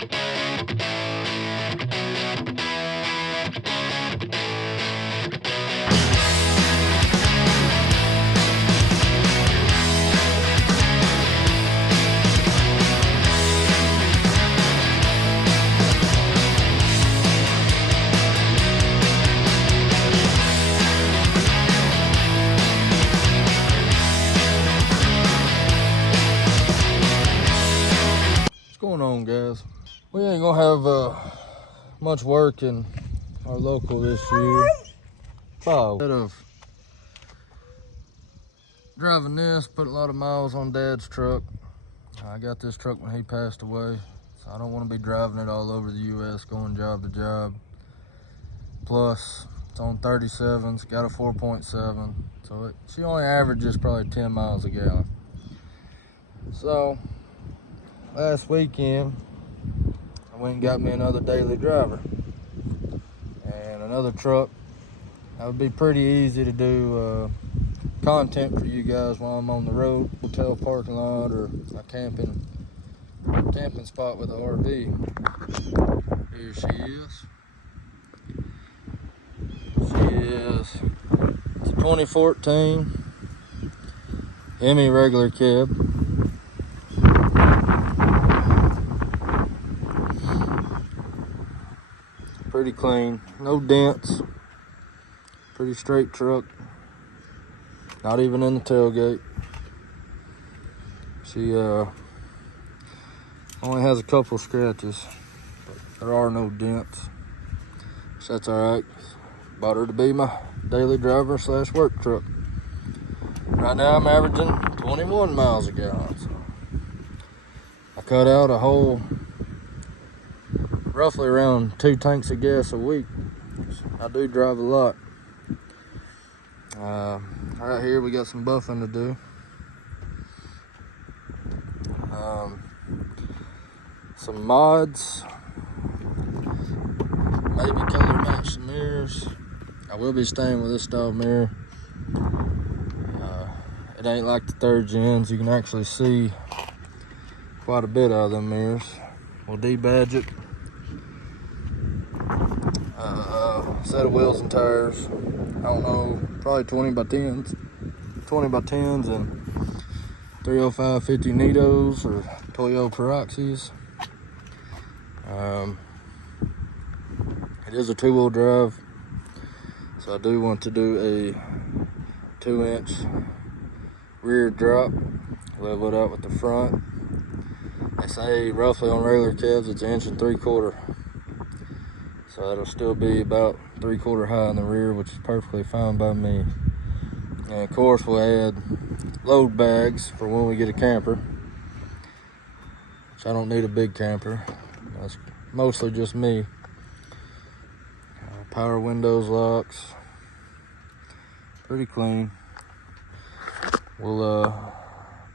What's going on, guys? We ain't gonna have much work in our local this year. Instead of driving this, put a lot of miles on Dad's truck. I got this truck when he passed away, so I don't want to be driving it all over the U.S. going job to job. Plus, it's on 37s, got a 4.7, so she only averages probably 10 miles a gallon. So last weekend, I went and got me another daily driver and another truck. That would be pretty easy to do content for you guys while I'm on the road. Hotel parking lot or a camping spot with an RV. Here she is. It's a 2014 Hemi regular cab. Pretty clean, no dents, pretty straight truck, not even in the tailgate. She only has a couple scratches, but there are no dents, so that's all right. Bought her to be my daily driver / work truck. Right now I'm averaging 21 miles a gallon, so I cut out a whole roughly around 2 tanks of gas a week. I do drive a lot. Right here we got some buffing to do. Some mods, maybe color match some mirrors. I will be staying with this style mirror. It ain't like the 3rd gens. You can actually see quite a bit out of them mirrors. We'll debadge it. Set of wheels and tires, I don't know, probably 20 by 10s and 305 50 Nitos or Toyo Peroxys. It is a 2-wheel drive, so I do want to do a 2-inch rear drop, level it out with the front. They say roughly on regular cabs it's 1 3/4 inches. So it'll still be about 3/4 high in the rear, which is perfectly fine by me. And of course we'll add load bags for when we get a camper, which I don't need a big camper. That's mostly just me. Power windows, locks, pretty clean. We'll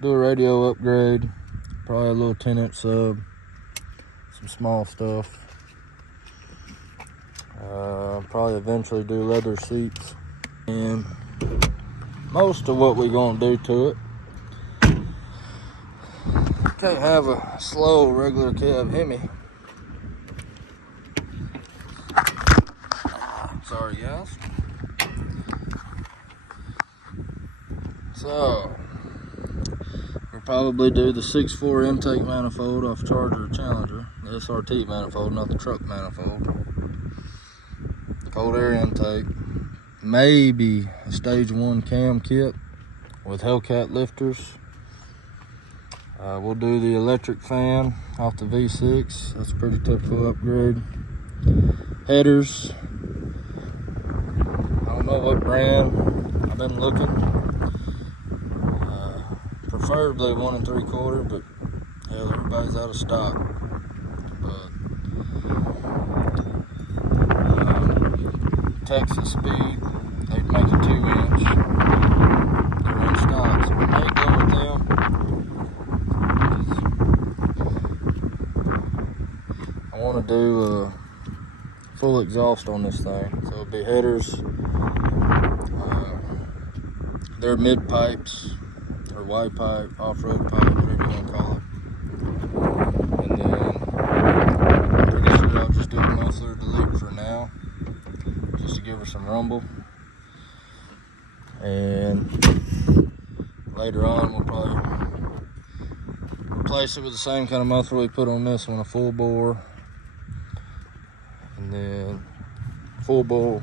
do a radio upgrade, probably a little 10-inch sub, some small stuff. Probably eventually do leather seats, and most of what we're gonna do to it. Can't have a slow regular cab Hemi. Sorry guys. So we'll probably do the 6.4 intake manifold off Charger Challenger, the SRT manifold, not the truck manifold. Cold air intake, maybe a stage 1 cam kit with Hellcat lifters. We'll do the electric fan off the V6. That's a pretty typical upgrade. Headers, I don't know what brand. I've been looking. Preferably 1 3/4, but hell, everybody's out of stock. But Texas Speed, they'd make a 2-inch. They're in stock, so we may go with them. I want to do full exhaust on this thing, so it'll be headers. They're mid pipes or wide pipe, off-road pipe, whatever you want to call it. And then from Rumble. And later on, we'll probably replace it with the same kind of muffler we put on this one, a full bore. And then full bore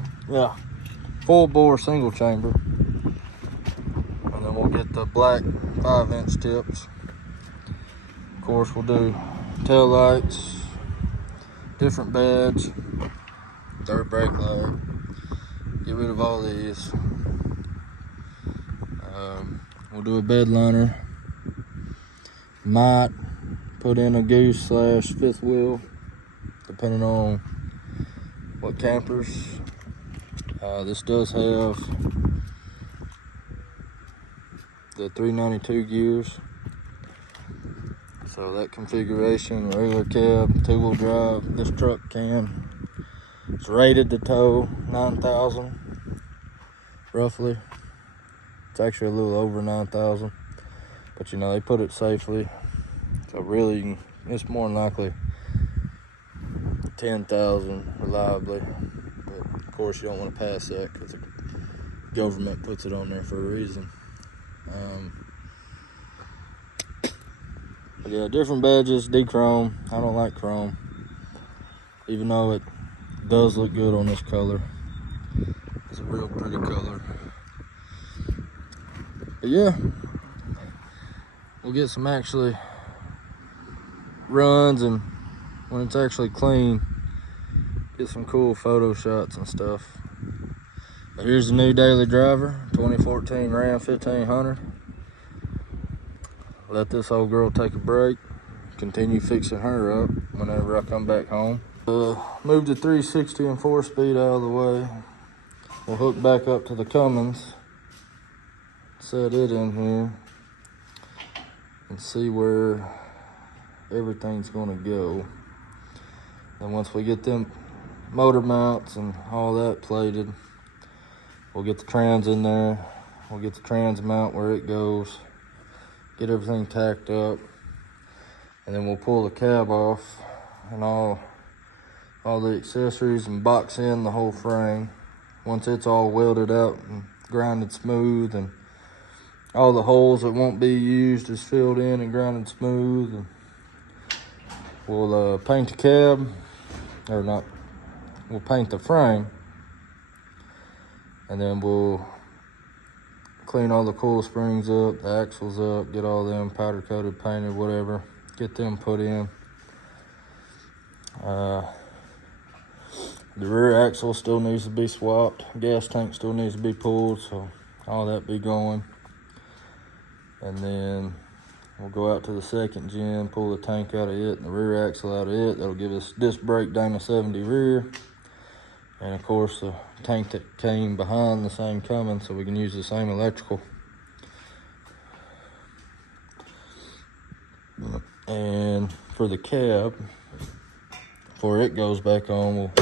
single chamber. And then we'll get the black 5-inch tips. Of course, we'll do tail lights, different beds, third brake light, get rid of all these. We'll do a bed liner. Might put in a goose / fifth wheel, depending on what campers. This does have the 392 gears. So that configuration, regular cab, 2-wheel drive, this truck can. It's rated to tow 9,000, roughly. It's actually a little over 9,000, but you know, they put it safely. So really, it's more than likely 10,000 reliably. But of course, you don't want to pass that because the government puts it on there for a reason. But yeah, different badges, D-chrome. I don't like chrome, even though it does look good on this color. It's a real pretty color. But yeah, we'll get some actually runs, and when it's actually clean, get some cool photo shots and stuff. But here's the new daily driver, 2014 Ram 1500. Let this old girl take a break, continue fixing her up whenever I come back home. Move the 360 and 4-speed out of the way. We'll hook back up to the Cummins, set it in here, and see where everything's gonna go. And once we get them motor mounts and all that plated, we'll get the trans in there. We'll get the trans mount where it goes, get everything tacked up, and then we'll pull the cab off and all the accessories and box in the whole frame. Once it's all welded out and grinded smooth, and all the holes that won't be used is filled in and grinded smooth, and we'll paint the cab, or not, we'll paint the frame, and then we'll clean all the coil springs up, the axles up, get all them powder coated, painted, whatever, get them put in. The rear axle still needs to be swapped, gas tank still needs to be pulled, so all that be going. And then we'll go out to the second gen, pull the tank out of it and the rear axle out of it. That'll give us disc brake Dana 70 rear. And of course the tank that came behind the same Cummins, so we can use the same electrical. And for the cab, before it goes back on, we'll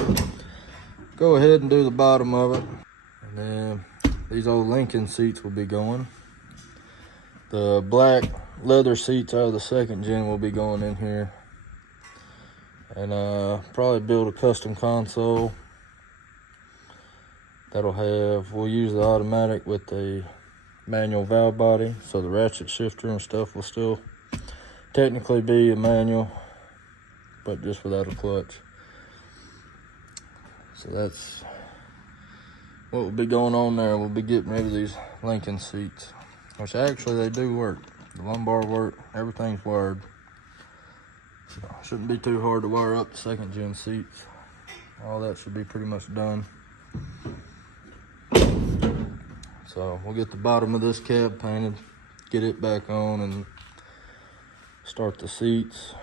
go ahead and do the bottom of it. And then these old Lincoln seats will be going. The black leather seats out of the second gen will be going in here. And probably build a custom console that'll have, we'll use the automatic with the manual valve body, so the ratchet shifter and stuff will still technically be a manual, but just without a clutch. So that's what will be going on there. We'll be getting rid of these Lincoln seats, which actually they do work. The lumbar work, everything's wired. So it shouldn't be too hard to wire up the second gen seats. All that should be pretty much done. So we'll get the bottom of this cab painted, get it back on, and start the seats.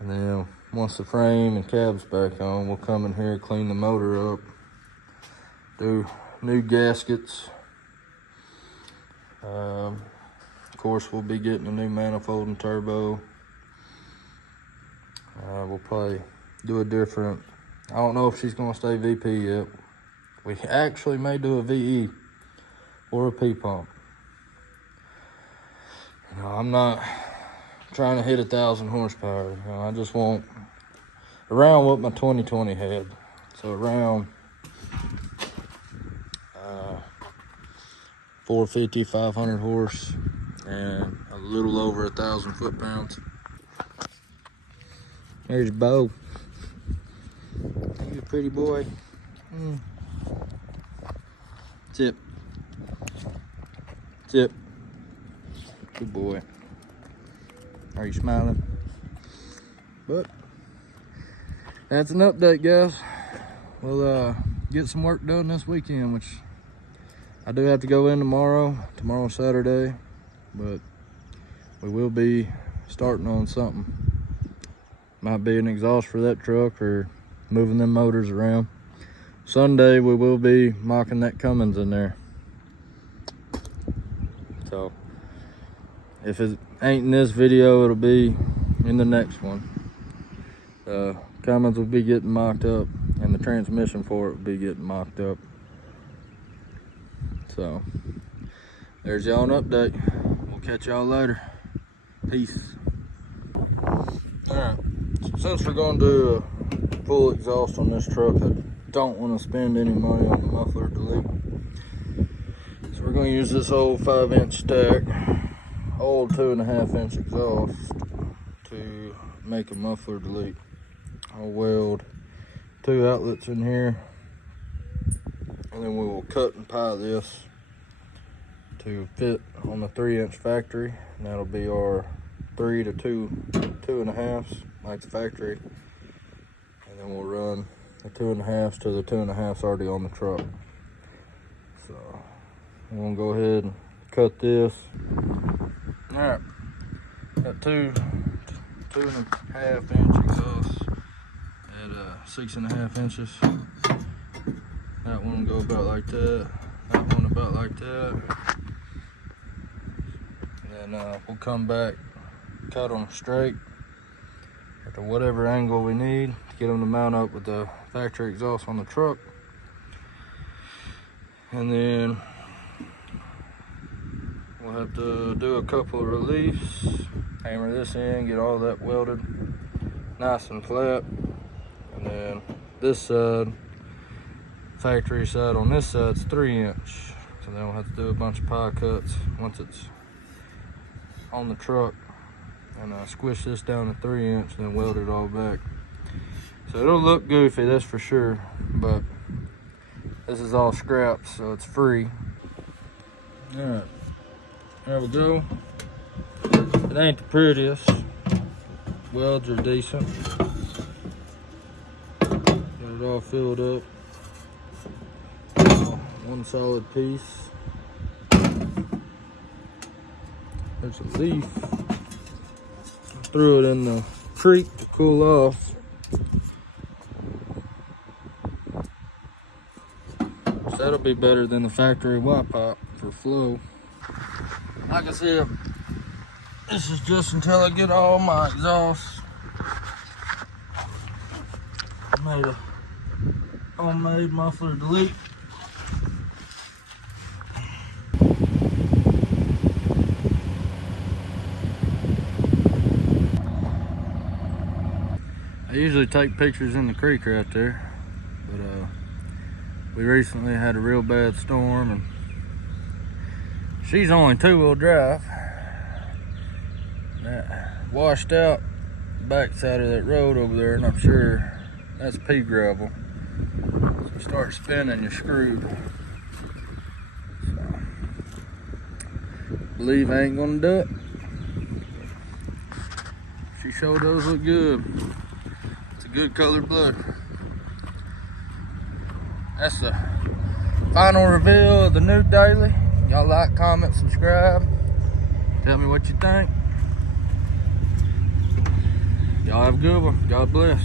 And then once the frame and cab's back on, we'll come in here, clean the motor up, do new gaskets. Of course, we'll be getting a new manifold and turbo. We'll probably do a different, I don't know if she's gonna stay VP yet. We actually may do a VE or a P-pump. You know, I'm not trying to hit 1,000 horsepower. You know, I just want around what my 2020 had. So around 450, 500 horse, and a little over 1,000 foot-pounds. There's Bo. He's a pretty boy. Tip. Tip. Good boy. Are you smiling? But that's an update, guys. We'll get some work done this weekend, which I do have to go in tomorrow's Saturday, but we will be starting on something. Might be an exhaust for that truck or moving them motors around. Sunday we will be mocking that Cummins in there. So if it ain't in this video, it'll be in the next one. Cummins will be getting mocked up, and the transmission for it will be getting mocked up. So there's y'all an update. We'll catch y'all later. Peace. Alright, since we're going to do a full exhaust on this truck, I don't want to spend any money on the muffler delete. So we're going to use this old 5-inch stack, old 2.5-inch exhaust to make a muffler delete. I'll weld 2 outlets in here, and then we will cut and pie this to fit on the 3-inch factory, and that'll be our 3 to 2.5 like the factory, and then we'll run the 2.5 to the 2.5 already on the truck. So I'm gonna go ahead and cut this. All right, got 2.5-inch exhaust at 6.5 inches. That one will go about like that. That one about like that. And then we'll come back, cut them straight at whatever angle we need to get them to mount up with the factory exhaust on the truck. And then we'll have to do a couple of reliefs, hammer this in, get all that welded nice and flat. And then this side, factory side on this side's 3-inch. So then we'll have to do a bunch of pie cuts once it's on the truck, and squish this down to 3-inch, then weld it all back. So it'll look goofy, that's for sure, but this is all scraps, so it's free. All right, there we go. It ain't the prettiest. Welds are decent. Got it all filled up. One solid piece. There's a leaf. Threw it in the creek to cool off. So that'll be better than the factory white pipe for flow. Like I said, this is just until I get all my exhausts. Made a homemade muffler delete. I usually take pictures in the creek right there, but we recently had a real bad storm, and she's only 2-wheel drive. That washed out the backside of that road over there, and I'm sure that's pea gravel. So you start spinning, you're screwed. So, believe I ain't gonna do it. She sure does look good. Good colored blood. That's the final reveal of the new daily. Y'all like, comment, subscribe. Tell me what you think. Y'all have a good one. God bless.